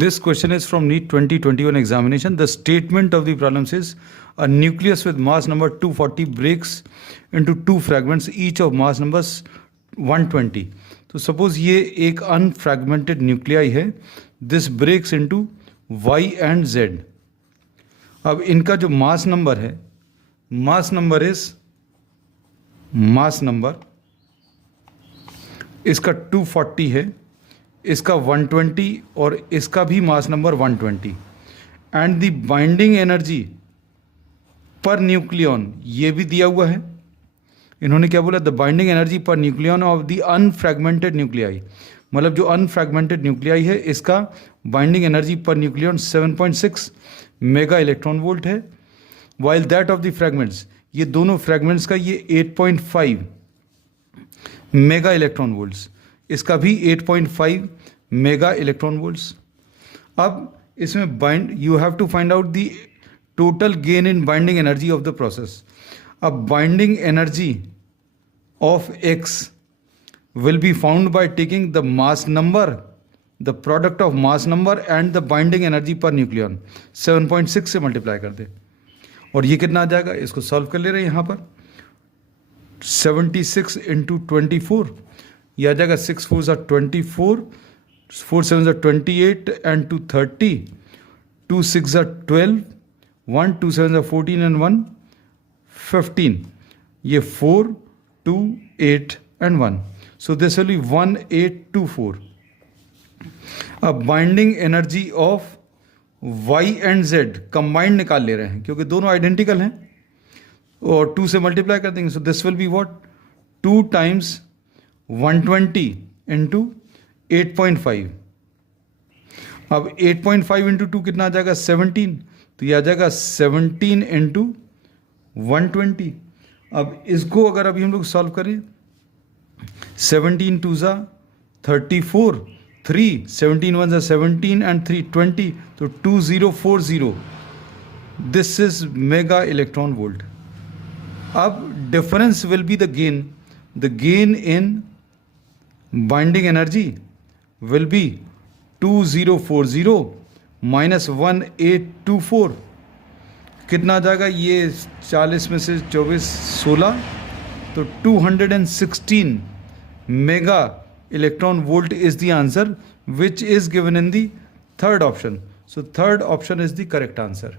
This question is from NEET 2021 examination. The statement of the problem says a nucleus with mass number 240 breaks into two fragments, each of mass numbers 120. तो suppose ये एक unfragmented nuclei है. This breaks into y and z. अब इनका जो mass number है, mass number इसका 240 है, इसका 120 और इसका भी mass number 120. And the binding energy per nucleon ये भी दिया हुआ है. इन्होंने क्या बोला? The binding energy per nucleon of the unfragmented nuclei. मतलब जो अनफ्रैगमेंटेड न्यूक्लियाई है इसका binding energy per nucleon 7.6 mega electron volt है. While that of the fragments, ये दोनों फ्रैगमेंट्स का ये 8.5 मेगा इलेक्ट्रॉन वोल्ट्स, इसका भी 8.5 मेगा इलेक्ट्रॉन वोल्ट्स. अब इसमें you have to find out the total gain in binding energy of the process. अब binding energy of X will be found by taking the mass number, the product of mass number and the binding energy per nucleon. 7.6 से multiply कर दे और ये कितना आ जाएगा, इसको solve कर ले रहे हैं यहाँ पर. 76 इंटू 24, यह आ जाएगा 6 4 24, 4 7 28 एंड 2 30, 2 6 12, 1 2 7 14 एंड 1 15. ये 4 2 8 and 1. So this will be 1824. अब binding energy of y and z combined निकाल ले रहे हैं क्योंकि दोनों आइडेंटिकल हैं और 2 से मल्टीप्लाई कर देंगे. So this will be what, 2 times 120 into 8.5. अब 8.5 इंटू 2 कितना आ जाएगा? 17. तो यह आ जाएगा 17 इंटू 120. अब इसको अगर अभी हम लोग सॉल्व करें, 17 2 34, 3 17 1 17 and 3 20, तो 2040. This is mega electron volt. अब difference will be the gain in binding energy will be 2040 minus 1824. कितना आ जाएगा? ये 40 में से 24 16, तो 216 mega electron volt is the answer which is given in the third option. So third option is the correct answer.